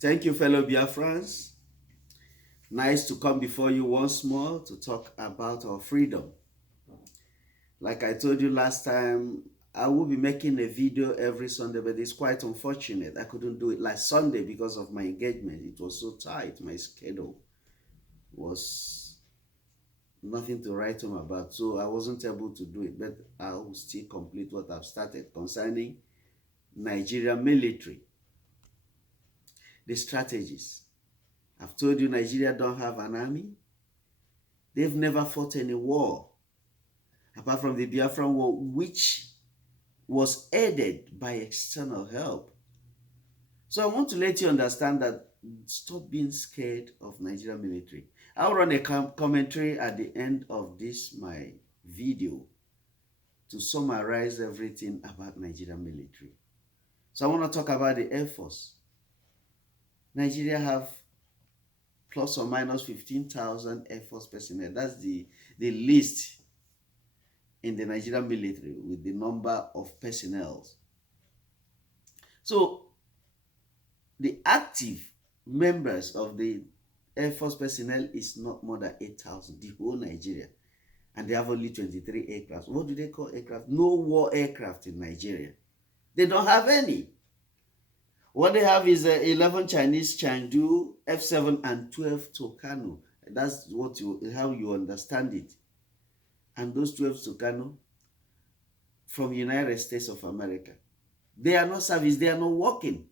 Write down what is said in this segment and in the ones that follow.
Thank you, fellow Biafrans. Nice to come before you once more to talk about our freedom. Like I told you last time, I will be making a video every Sunday, but it's quite unfortunate. I couldn't do it last Sunday because of my engagement. It was so tight. My schedule was nothing to write home about, so I wasn't able to do it, but I will still complete what I've started concerning Nigerian military, the strategies. I've told you Nigeria don't have an army. They've never fought any war apart from the Biafran War, which was aided by external help. So I want to let you understand that stop being scared of Nigerian military. I'll run a commentary at the end of this, my video, to summarize everything about Nigerian military. So I want to talk about the Air Force. Nigeria have plus or minus 15,000 Air Force personnel. That's the list in the Nigerian military with the number of personnel. So the active members of the Air Force personnel is not more than 8,000, the whole Nigeria. And they have only 23 aircraft. What do they call aircraft? No war aircraft in Nigeria. They don't have any. What they have is 11 Chinese Chengdu, F7 and 12 Tucano. That's how you understand it. And those 12 Tucano from United States of America. They are not service, they are not working.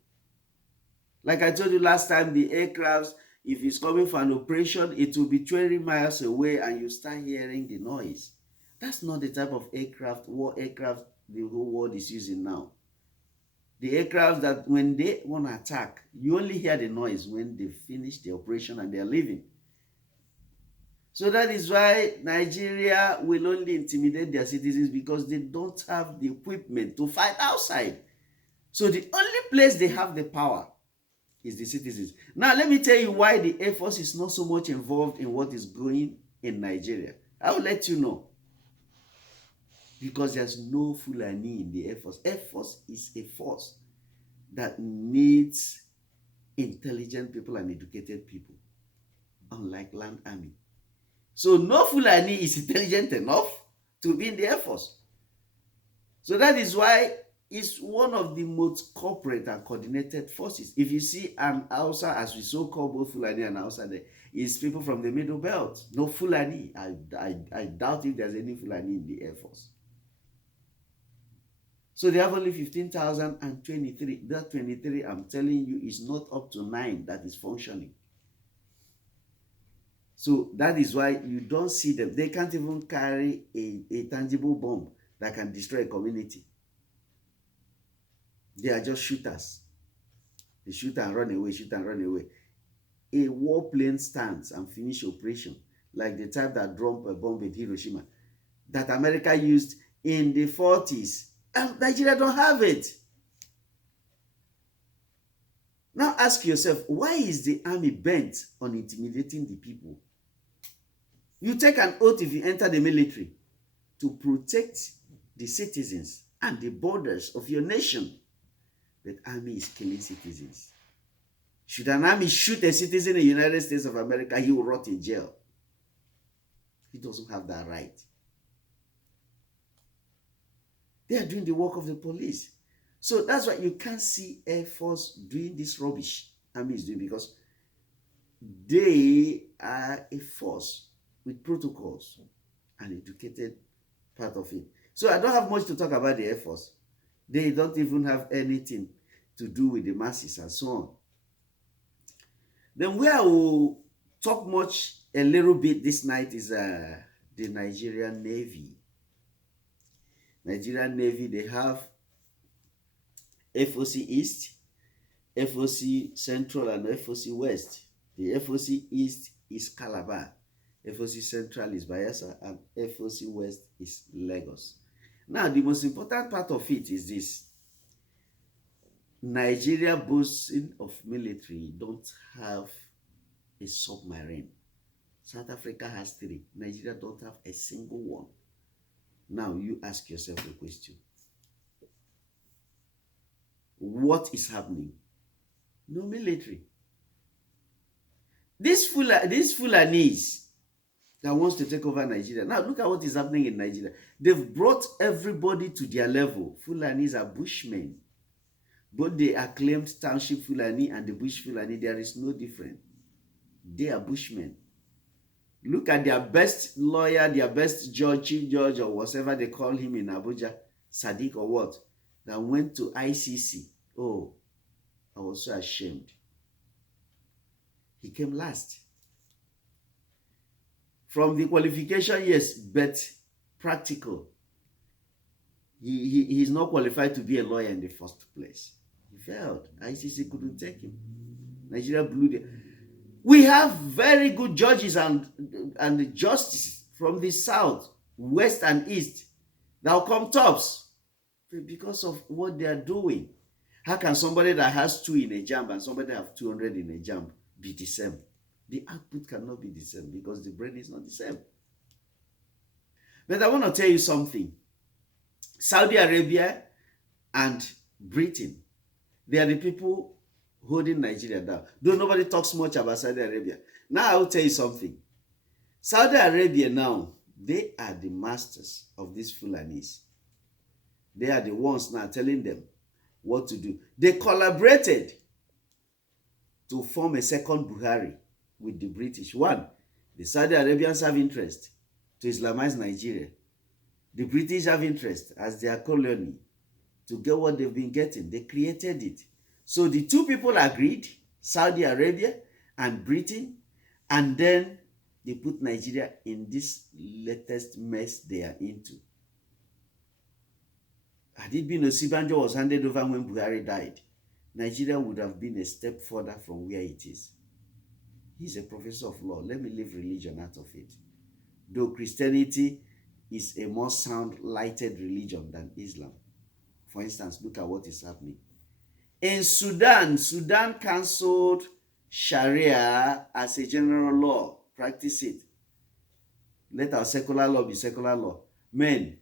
Like I told you last time, the aircrafts, if it's coming for an operation, it will be 20 miles away and you start hearing the noise. That's not the type of war aircraft the whole world is using now. The aircraft that when they want to attack, you only hear the noise when they finish the operation and they're leaving. So that is why Nigeria will only intimidate their citizens, because they don't have the equipment to fight outside. So the only place they have the power is the citizens. Now, let me tell you why the Air Force is not so much involved in what is going in Nigeria. I will let you know. Because there's no Fulani in the Air Force. Air Force is a force that needs intelligent people and educated people, unlike land army. So no Fulani is intelligent enough to be in the Air Force. So that is why it's one of the most corporate and coordinated forces. If you see an Hausa, as we so call both Fulani and Hausa, there is people from the Middle Belt. No Fulani. I doubt if there's any Fulani in the Air Force. So they have only 15,023. That 23, I'm telling you, is not up to 9 that is functioning. So that is why you don't see them. They can't even carry a tangible bomb that can destroy a community. They are just shooters. They shoot and run away, shoot and run away. A warplane stands and finish operation, like the type that dropped a bomb in Hiroshima, that America used in the 40s. And Nigeria don't have it. Now ask yourself, why is the army bent on intimidating the people? You take an oath if you enter the military to protect the citizens and the borders of your nation. But army is killing citizens. Should an army shoot a citizen in the United States of America, he will rot in jail. He doesn't have that right. They are doing the work of the police. So that's why you can't see Air Force doing this rubbish Army is doing, because they are a force with protocols and educated part of it. So I don't have much to talk about the Air Force. They don't even have anything to do with the masses and so on. Then where I will talk a little bit this night is the Nigerian Navy. Nigerian Navy, they have FOC East, FOC Central, and FOC West. The FOC East is Calabar, FOC Central is Bayelsa, and FOC West is Lagos. Now, the most important part of it is this. Nigeria, boasting of military, don't have a submarine. South Africa has 3. Nigeria don't have a single one. Now, you ask yourself a question. What is happening? No military. These Fulanese that wants to take over Nigeria. Now look at what is happening in Nigeria. They've brought everybody to their level. Fulanis are bushmen. Both the acclaimed township Fulani and the bush Fulani, there is no difference. They are bushmen. Look at their best lawyer, their best judge, chief judge, or whatever they call him in Abuja, Sadiq or what, that went to ICC. Oh, I was so ashamed. He came last. From the qualification, yes, but practical. He's not qualified to be a lawyer in the first place. He failed. ICC couldn't take him. Nigeria blew the... We have very good judges and justice from the south, west, and east that will come tops because of what they are doing. How can somebody that has 2 in a JAMB and somebody that have 200 in a JAMB be the same? The output cannot be the same because the brain is not the same. But I want to tell you something. Saudi Arabia and Britain, they are the people holding Nigeria down. Though nobody talks much about Saudi Arabia. Now I will tell you something. Saudi Arabia now, they are the masters of these Fulanis. They are the ones now telling them what to do. They collaborated to form a second Buhari with the British. One, the Saudi Arabians have interest to Islamize Nigeria. The British have interest as their colony to get what they've been getting. They created it. So the two people agreed, Saudi Arabia and Britain, and then they put Nigeria in this latest mess they are into. Had it been Osibanjo was handed over when Buhari died, Nigeria would have been a step further from where it is. He's a professor of law. Let me leave religion out of it. Though Christianity is a more sound, lighted religion than Islam. For instance, look at what is happening. In Sudan, Sudan cancelled Sharia as a general law. Practice it. Let our secular law be secular law. Men,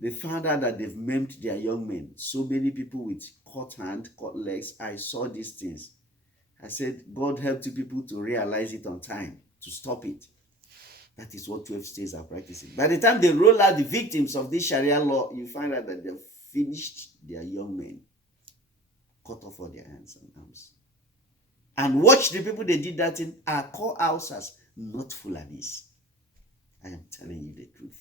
they found out that they've maimed their young men. So many people with cut hand, cut legs. I saw these things. I said, God help you people to realize it on time, to stop it. That is what 12 states are practicing. By the time they roll out the victims of this Sharia law, you find out that they've finished their young men. Cut off all their hands and arms. And watch the people they did that in are core Hausas, not Fulanis. I am telling you the truth.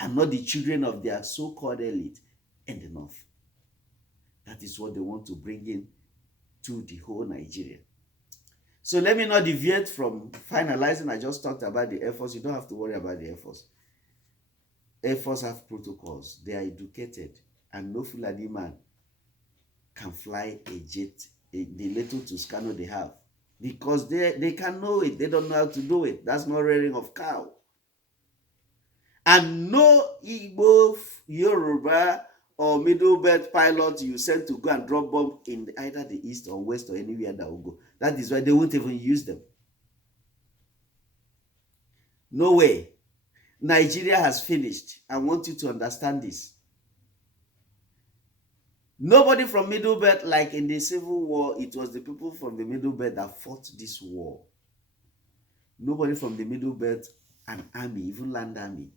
And not the children of their so-called elite in the north. That is what they want to bring in to the whole Nigeria. So let me not deviate from finalizing. I just talked about the Air Force. You don't have to worry about the Air Force. Air Force have protocols. They are educated. And no Fulani man can fly a jet, the little Toscano they have. Because they can know it. They don't know how to do it. That's not rearing of cow. And no Igbo, Yoruba, or middle belt pilot you send to go and drop bomb in either the east or west or anywhere that will go. That is why they won't even use them. No way. Nigeria has finished. I want you to understand this. Nobody from Middle Belt, like in the Civil War, it was the people from the Middle Belt that fought this war. Nobody from the Middle Belt, an army, even land army,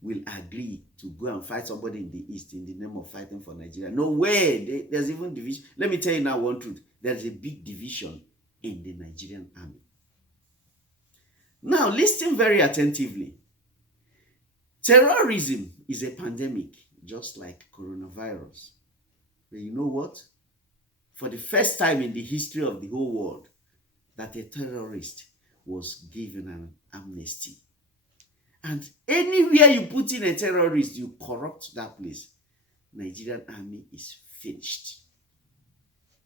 will agree to go and fight somebody in the east in the name of fighting for Nigeria. No way. There's even division. Let me tell you now one truth. There's a big division in the Nigerian army. Now, listen very attentively. Terrorism is a pandemic, just like coronavirus. But you know what? For the first time in the history of the whole world, that a terrorist was given an amnesty. And anywhere you put in a terrorist, you corrupt that place. Nigerian army is finished.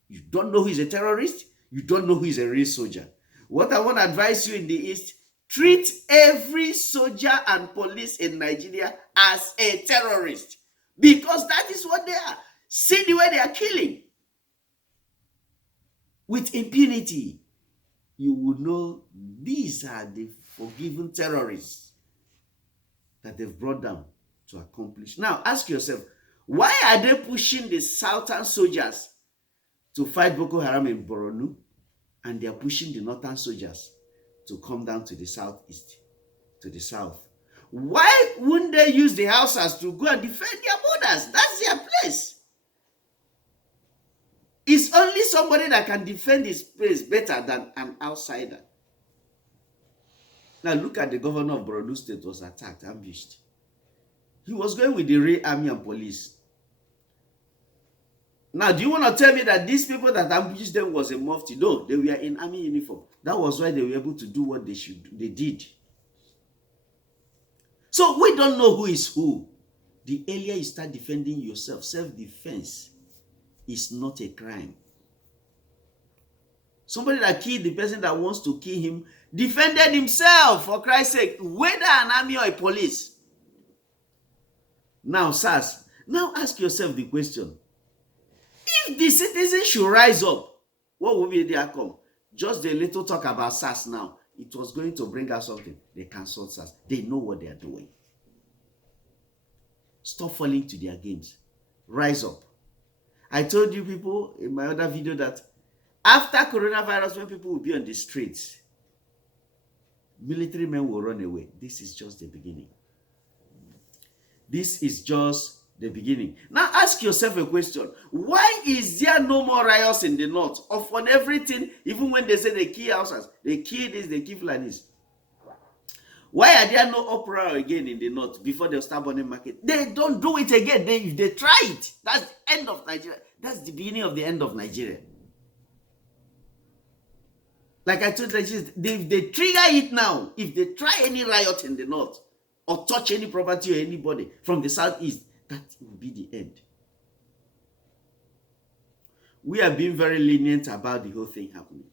You don't know who is a terrorist. You don't know who is a real soldier. What I want to advise you in the East, treat every soldier and police in Nigeria as a terrorist. Because that is what they are. See the way they are killing. With impunity. You would know these are the forgiven terrorists that they've brought down to accomplish. Now, ask yourself, why are they pushing the southern soldiers to fight Boko Haram in Borno, and they are pushing the northern soldiers to come down to the southeast, to the south. Why wouldn't they use the Hausas to go and defend their borders? That's their place. It's only somebody that can defend his place better than an outsider. Now look at the governor of Borno State was attacked, ambushed. He was going with the real army and police. Now, do you want to tell me that these people that ambushed them was a mufti? No, they were in army uniform. That was why they were able to do what they did. So we don't know who is who. The earlier you start defending yourself, self-defense is not a crime. Somebody that killed the person that wants to kill him defended himself, for Christ's sake, whether an army or a police. Now, SARS, now ask yourself the question. If the citizens should rise up, what will be the outcome? Just a little talk about SARS now. It was going to bring us something. They cancelled SARS. They know what they are doing. Stop falling to their games. Rise up. I told you people in my other video that after coronavirus, when people will be on the streets, military men will run away. This is just the beginning. This is just the beginning. Now ask yourself a question. Why is there no more riots in the north? Upon everything, even when they say they kill houses, they kill this, they kill Fulanis. Why are there no uproar again in the north before they start burning market? They don't do it again. They try it. That's the end of Nigeria. That's the beginning of the end of Nigeria. Like I told you, if they trigger it now, if they try any riot in the north or touch any property or anybody from the southeast, that will be the end. We are being very lenient about the whole thing happening.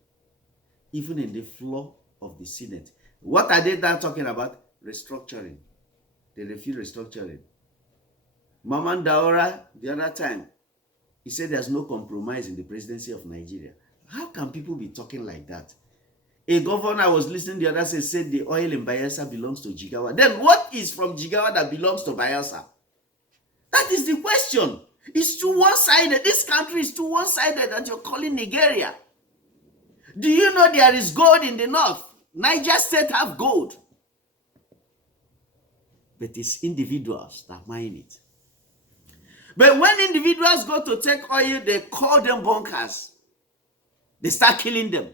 Even in the floor of the Senate. What are they now talking about? Restructuring. They refuse restructuring. Maman Daura, the other time, he said there's no compromise in the presidency of Nigeria. How can people be talking like that? A governor I was listening the other day said the oil in Bayelsa belongs to Jigawa. Then what is from Jigawa that belongs to Bayelsa? That is the question. It's too one-sided. This country is too one-sided that you're calling Nigeria. Do you know there is gold in the north? Niger State have gold. But it's individuals that mine it. But when individuals go to take oil, they call them bunkers. They start killing them.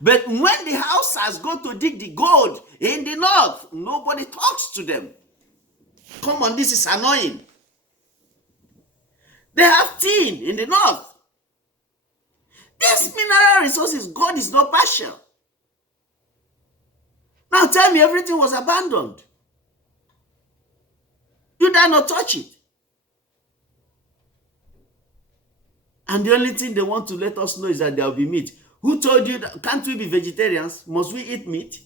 But when the houses go to dig the gold in the north, nobody talks to them. Come on, this is annoying. They have tin in the north. These mineral resources, God is not partial. Now tell me everything was abandoned. You dare not touch it. And the only thing they want to let us know is that there will be meat. Who told you that? Can't we be vegetarians? Must we eat meat?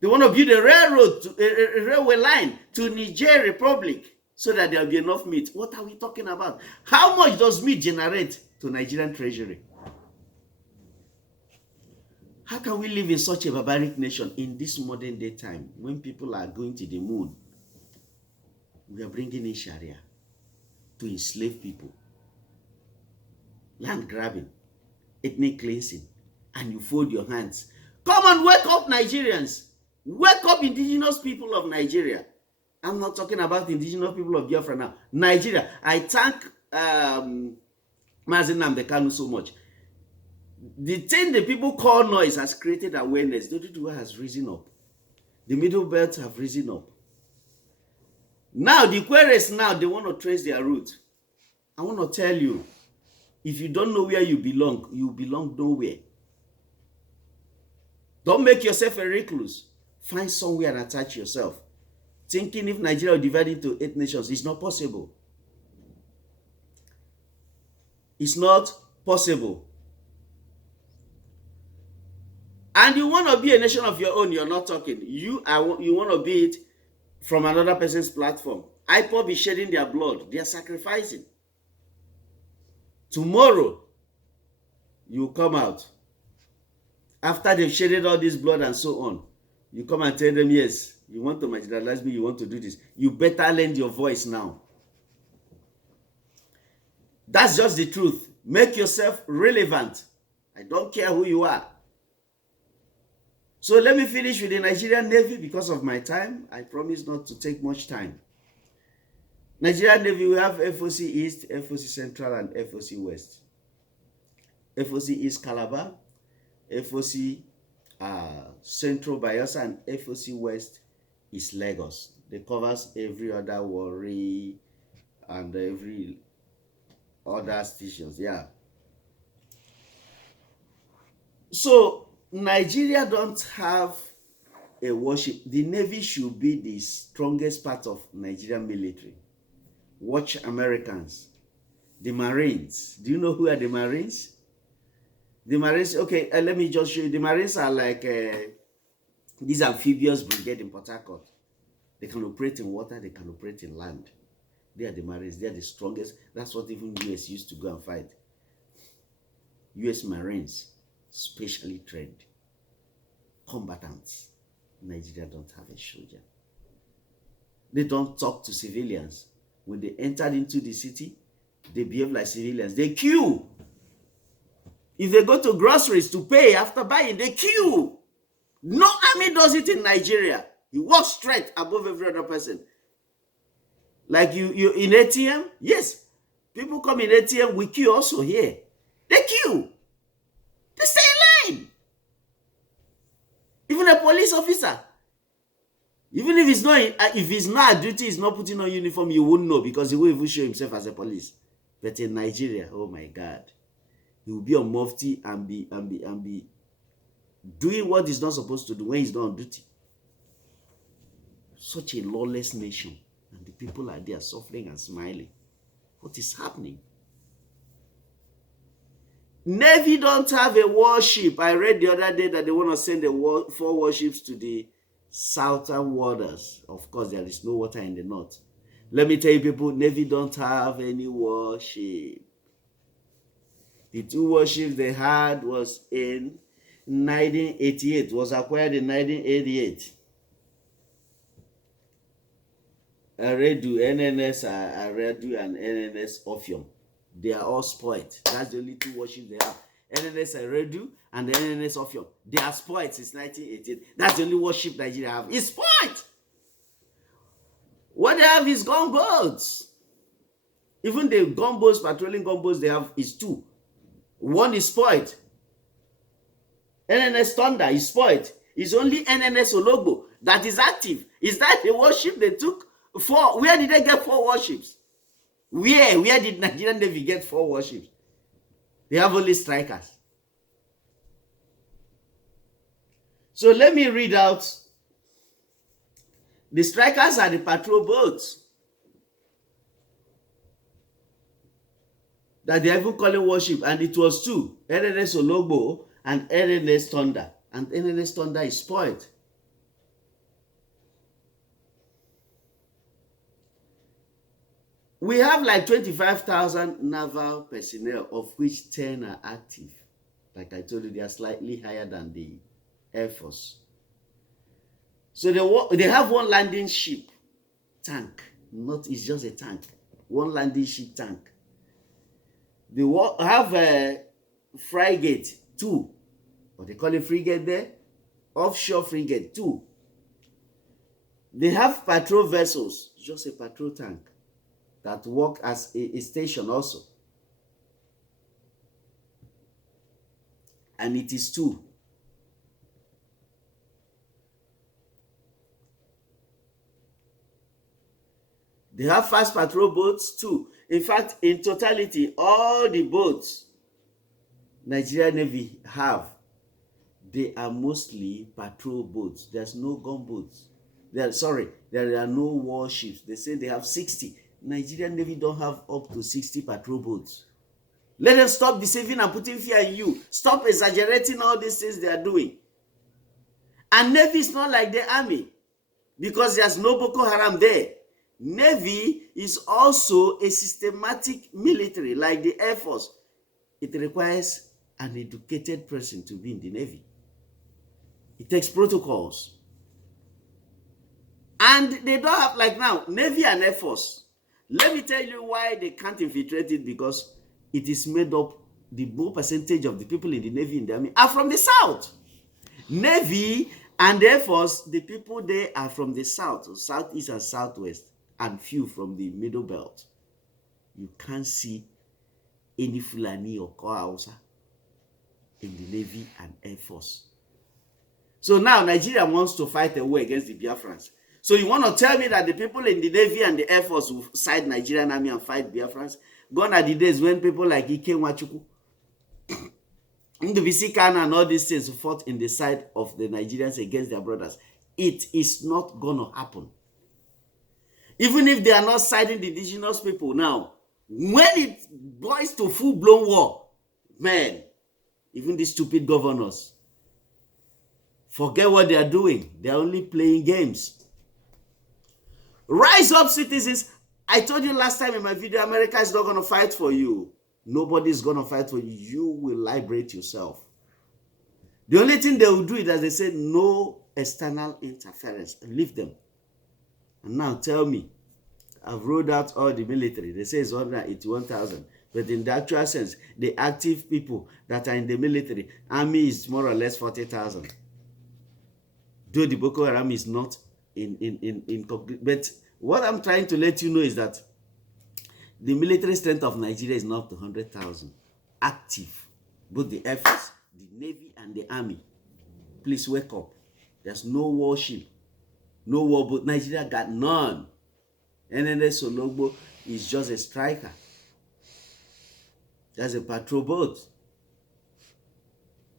They want to build a railroad, a railway line to Niger Republic so that there will be enough meat. What are we talking about? How much does meat generate to Nigerian treasury? How can we live in such a barbaric nation in this modern day time when people are going to the moon? We are bringing in Sharia to enslave people. Land grabbing, ethnic cleansing, and you fold your hands. Come on, wake up, Nigerians. Wake up, indigenous people of Nigeria. I'm not talking about indigenous people of Biafra now. Nigeria. I thank Mazi Nnamdi Kanu so much. The thing the people call noise has created awareness. The Oduduwa has risen up. The Middle Belt have risen up. Now, the queries now, they want to trace their route. I want to tell you, if you don't know where you belong nowhere. Don't make yourself a recluse. Find somewhere and attach yourself. Thinking if Nigeria will divide into 8 nations, it's not possible. It's not possible. And you want to be a nation of your own, you're not talking. You want to be it from another person's platform. IPOB is shedding their blood. They are sacrificing. Tomorrow, you come out. After they've shedded all this blood and so on, you come and tell them, yes, you want to marginalize me, you want to do this. You better lend your voice now. That's just the truth. Make yourself relevant. I don't care who you are. So let me finish with the Nigerian Navy because of my time. I promise not to take much time. Nigerian Navy, we have FOC East, FOC Central, and FOC West. FOC East Calabar, FOC Central Bayelsa, and FOC West is Lagos. They covers every other Warri and every other stations. Yeah. So Nigeria don't have a warship. The Navy should be the strongest part of Nigerian military. Watch Americans. The Marines. Do you know who are the Marines? The Marines, okay, let me just show you. The Marines are like these amphibious brigade in Port Harcourt. They can operate in water, they can operate in land. They are the Marines, they are the strongest. That's what even US used to go and fight. US Marines, specially trained combatants. Nigeria don't have a soldier. They don't talk to civilians. When they entered into the city, they behave like civilians. They queue. If they go to groceries to pay after buying, they queue. No army does it in Nigeria. You walk straight above every other person. Like you in ATM, yes. People come in ATM, we queue also here. They queue. They stay in line. Even a police officer. Even if he's not at duty, he's not putting on uniform, you won't know because he will even show himself as a police. But in Nigeria, oh my God, he will be on mufti and be doing what he's not supposed to do when he's not on duty. Such a lawless nation, and the people are there suffering and smiling. What is happening? Navy don't have a warship. I read the other day that they want to send 4 warships to the southern waters. Of course, there is no water in the north. Let me tell you people, Navy don't have any warship. The 2 warships they had was in 1988, was acquired in 1988. Aredu, NNS Aredu, and NNS Ophium. They are all spoiled. That's the only 2 warships they have. NNS Aredu and the NNS Ophium. They are spoiled since 1988. That's the only warship Nigeria have. It's spoiled. What they have is gunboats. Even the gunboats, patrolling gunboats they have is 2. 1 is spoiled. NNS Thunder is spoiled. It's only NNS Ologbo that is active. Is that a warship they took 4? Where did they get 4 warships? Where did Nigerian Navy get 4 warships? They have only strikers. So let me read out. The strikers are the patrol boats that they are even calling warship, and it was 2, NNS Ologbo and NNS Thunder, and NNS Thunder is spoiled. We have like 25,000 naval personnel, of which 10 are active. Like I told you, they are slightly higher than the Air Force. So they have 1 landing ship tank. It's just a tank. 1 landing ship tank. They have a frigate 2. What they call a frigate there? Offshore frigate 2. They have patrol vessels, just a patrol tank, that work as a station also. And it is 2. They have fast patrol boats 2. In fact, in totality, all the boats Nigeria Navy have, they are mostly patrol boats. There's no gunboats. There are no warships. They say they have 60. Nigerian Navy don't have up to 60 patrol boats. Let them stop deceiving and putting fear in you. Stop exaggerating all these things they are doing. And Navy is not like the army, because there's no Boko Haram there. Navy is also a systematic military, like the Air Force. It requires an educated person to be in the Navy. It takes protocols. And they don't have, like now, Navy and Air Force. Let me tell you why they can't infiltrate it, because it is made up, the more percentage of the people in the Navy and the Army are from the South. Navy and Air Force, the people there are from the south, southeast and southwest, and few from the middle belt. You can't see any Fulani or Hausa in the Navy and Air Force. So now Nigeria wants to fight a war against the Biafrans. So you want to tell me that the people in the Navy and the Air Force will side Nigerian army and fight Biafrans? Gone are the days when people like Ike Nwachukwu, Ndubisi Kanu and all these things fought in the side of the Nigerians against their brothers. It is not going to happen. Even if they are not siding the indigenous people now, when it boils to full-blown war, man, even these stupid governors, forget what they are doing. They are only playing games. Rise up, citizens. I told you last time in my video, America is not going to fight for you. Nobody is going to fight for you. You will liberate yourself. The only thing they will do is, as they said, no external interference. Leave them. And now tell me, I've rolled out all the military. They say it's 181,000. But in the actual sense, the active people that are in the military, army is more or less 40,000. Though the Boko Haram is not in complete. But what I'm trying to let you know is that the military strength of Nigeria is not up to 100,000 active. Both the Air Force, the Navy, and the Army. Please wake up. There's no warship, no war boat. Nigeria got none. NNS Sologbo is just a striker. There's a patrol boat.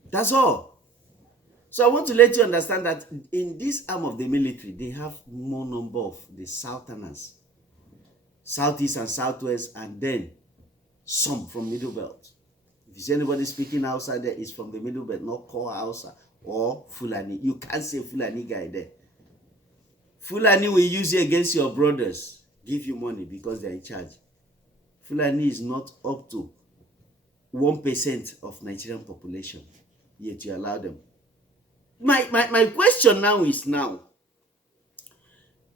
That's all. So I want to let you understand that in this arm of the military, they have more number of the Southerners, Southeast and Southwest, and then some from Middle Belt. If you see anybody speaking outside there, it's from the Middle Belt, not Core Hausa or Fulani. You can't say Fulani guy there. Fulani will use you against your brothers, give you money because they're in charge. Fulani is not up to 1% of Nigerian population, yet you allow them. My question now is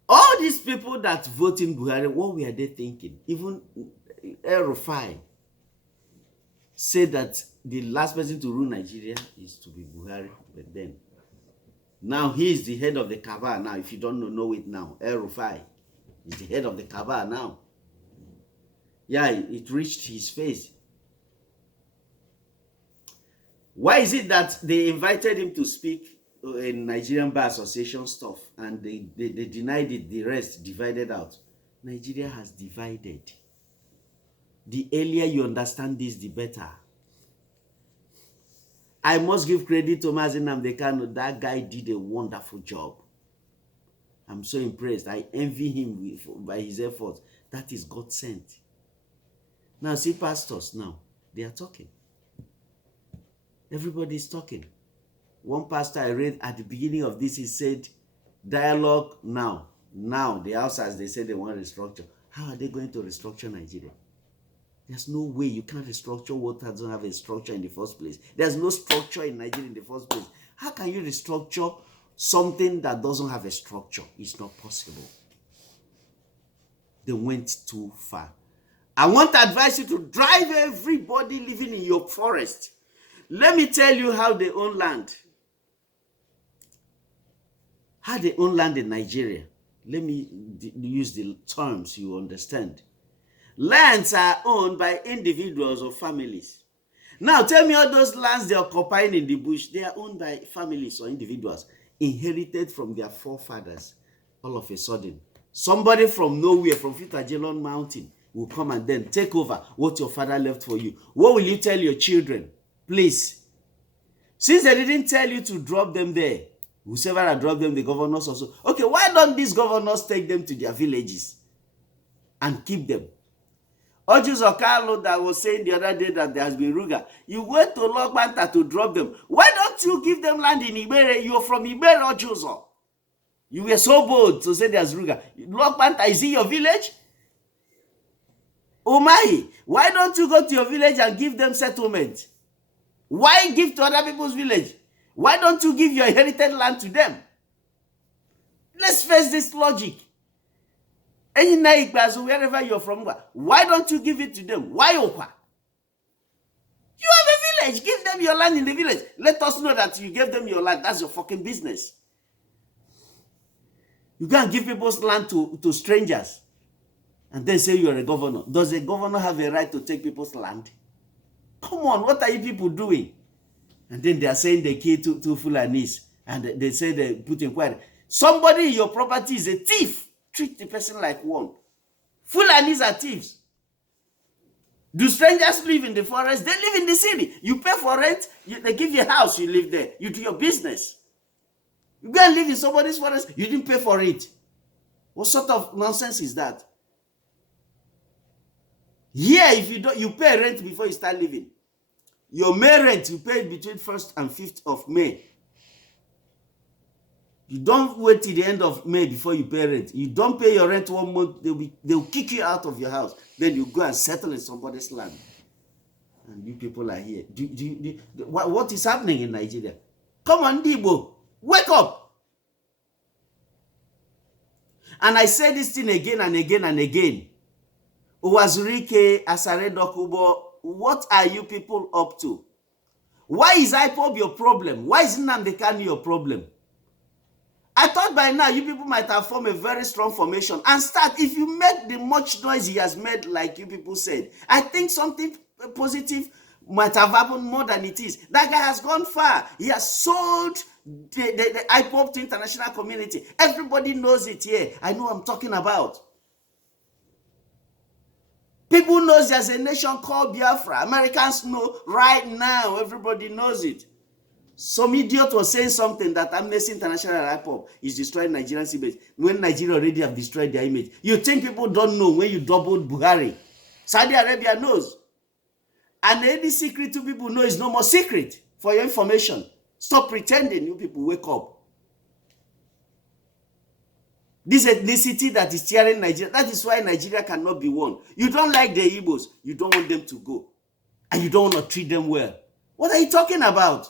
all these people that vote in Buhari, what were they thinking? Even El-Rufai said that the last person to rule Nigeria is to be Buhari, but then now he is the head of the Kaaba now. If you don't know it now, El-Rufai is the head of the Kaaba now. Yeah, it reached his face. Why is it that they invited him to speak in Nigerian Bar Association stuff and they denied it, the rest divided out? Nigeria has divided. The earlier you understand this, the better. I must give credit to Mazi Nnamdi Kanu. That guy did a wonderful job. I'm so impressed. I envy him by his efforts. That is God sent. Now see pastors now. They are talking. Everybody is talking. One pastor I read at the beginning of this, he said, dialogue now. Now, the outsiders, they said they want to restructure. How are they going to restructure Nigeria? There's no way you can't restructure what doesn't have a structure in the first place. There's no structure in Nigeria in the first place. How can you restructure something that doesn't have a structure? It's not possible. They went too far. I want to advise you to drive everybody living in your forest. Let me tell you how they own land. How they own land in Nigeria. Let me use the terms you understand. Lands are owned by individuals or families. Now tell me all those lands they're occupying in the bush, they are owned by families or individuals, inherited from their forefathers. All of a sudden, somebody from nowhere, from Fitajelon Mountain, will come and then take over what your father left for you. What will you tell your children? Please. Since they didn't tell you to drop them there, whoever had dropped them, the governors also. Okay, why don't these governors take them to their villages and keep them? Ojus Okalo that was saying the other day that there has been Ruga. You went to Logbanta to drop them. Why don't you give them land in Ibere? You're from Ibere, Ojuso. You were so bold to say there's Ruga. Logbanta, is it your village? Umahi, why don't you go to your village and give them settlement? Why give to other people's village? Why don't you give your inherited land to them? Let's face this logic. Wherever you're from, why don't you give it to them? Why Okwa? You have a village, give them your land in the village. Let us know that you gave them your land. That's your fucking business. You can't give people's land to strangers and then say you're a governor. Does a governor have a right to take people's land? Come on, what are you people doing? And then they are saying they killed two Fulanis, and they say they put inquiry. Somebody in your property is a thief. Treat the person like one. Fulanis are thieves. Do strangers live in the forest? They live in the city. You pay for rent, they give you a house, you live there. You do your business. You go and live in somebody's forest, you didn't pay for it. What sort of nonsense is that? Here, if you don't, you pay rent before you start living. Your May rent, you pay between 1st and 5th of May. You don't wait till the end of May before you pay rent. You don't pay your rent 1 month, they'll kick you out of your house. Then you go and settle in somebody's land. And you people are here. What is happening in Nigeria? Come on, Igbo, wake up. And I say this thing again and again and again. Uwazurike, Asare Dokubo, what are you people up to? Why is IPOB your problem? Why is Nnamdi Kanu your problem? I thought by now you people might have formed a very strong formation and start. If you make the much noise he has made, like you people said, I think something positive might have happened more than it is. That guy has gone far. He has sold the IPOB to international community. Everybody knows it here. I know what I'm talking about. People knows there's a nation called Biafra. Americans know right now. Everybody knows it. Some idiot was saying something that Amnesty International IPOB is destroying Nigerian's image when Nigeria already have destroyed their image. You think people don't know when you doubled Buhari? Saudi Arabia knows. And any secret you people know is no more secret. For your information. Stop pretending, you people wake up. This ethnicity that is tearing Nigeria, that is why Nigeria cannot be won. You don't like the Igbos, you don't want them to go. And you don't want to treat them well. What are you talking about?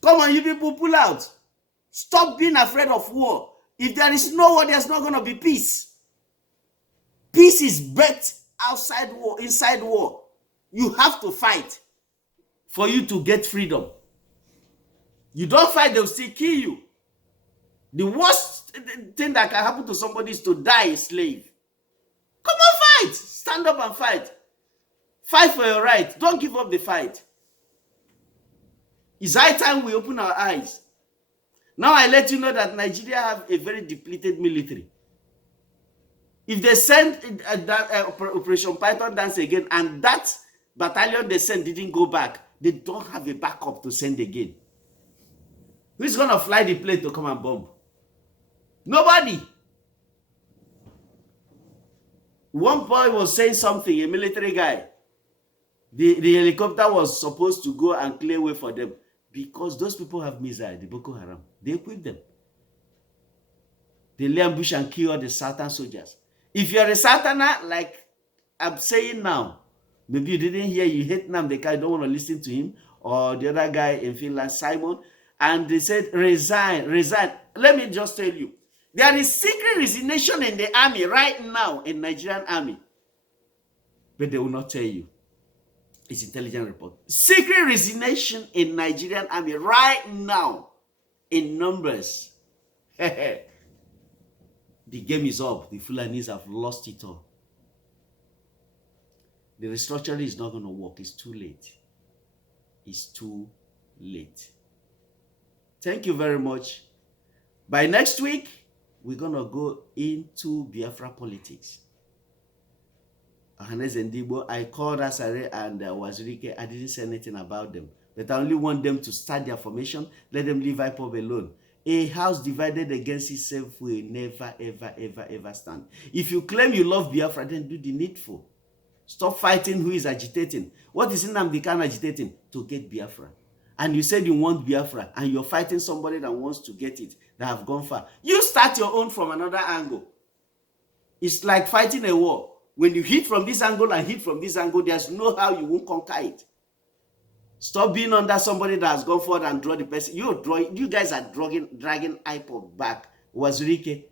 Come on, you people, pull out. Stop being afraid of war. If there is no war, there's not going to be peace. Peace is bet outside war, inside war. You have to fight for you to get freedom. You don't fight, they'll still kill you. The worst thing that can happen to somebody is to die a slave. Come on, fight. Stand up and fight. Fight for your right. Don't give up the fight. It's high time we open our eyes. Now I let you know that Nigeria have a very depleted military. If they send Operation Python dance again and that battalion they sent didn't go back, they don't have a backup to send again. Who's going to fly the plane to come and bomb? Nobody. One boy was saying something, a military guy. The helicopter was supposed to go and clear way for them because those people have missiles, the Boko Haram. They equip them. They lay ambush and kill all the Southern soldiers. If you're a Southerner, like I'm saying now, maybe you didn't hear, you hate Nnamdi Kanu, you don't want to listen to him, or the other guy in Finland, Simon, and they said, resign, resign. Let me just tell you, there is secret resignation in the army right now, in Nigerian army. But they will not tell you. It's intelligence report. Secret resignation in Nigerian army right now, in numbers. The game is up. The Fulanis have lost it all. The restructuring is not going to work. It's too late. It's too late. Thank you very much. By next week, we're going to go into Biafra politics. I called Asare and Wazirike. I didn't say anything about them. But I only want them to start their formation. Let them leave IPOB alone. A house divided against itself will never, ever, ever, ever stand. If you claim you love Biafra, then do the needful. Stop fighting who is agitating. What is Nnamdi Kanu agitating? To get Biafra. And you said you want Biafra, and you're fighting somebody that wants to get it, that have gone far. You start your own from another angle. It's like fighting a war. When you hit from this angle and hit from this angle, there's no how you won't conquer it. Stop being under somebody that has gone forward and draw the person. You guys are dragging IPOB back. Wazirike.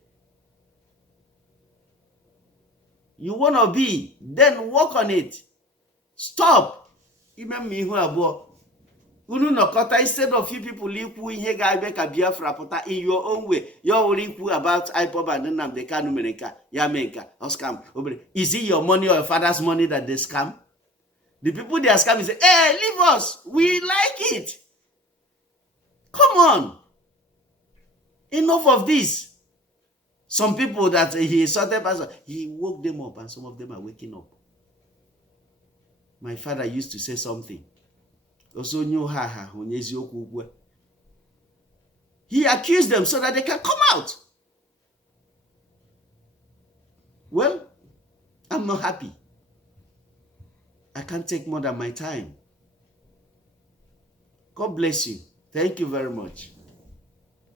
You want to be, then work on it. Stop. Unu nọkọta, instead of you people ikwu ihe ga-eme ka Biafra pụta in your own way, ya were ikwu about IPOB and Nnamdi Kanu mere nka, ya mee nka, or scam. Is it your money or your father's money that they scam? The people they are scamming say, hey, leave us. We like it. Come on. Enough of this. Some people that he insulted, he woke them up, and some of them are waking up. My father used to say something. He accused them so that they can come out. Well, I'm not happy. I can't take more than my time. God bless you. Thank you very much.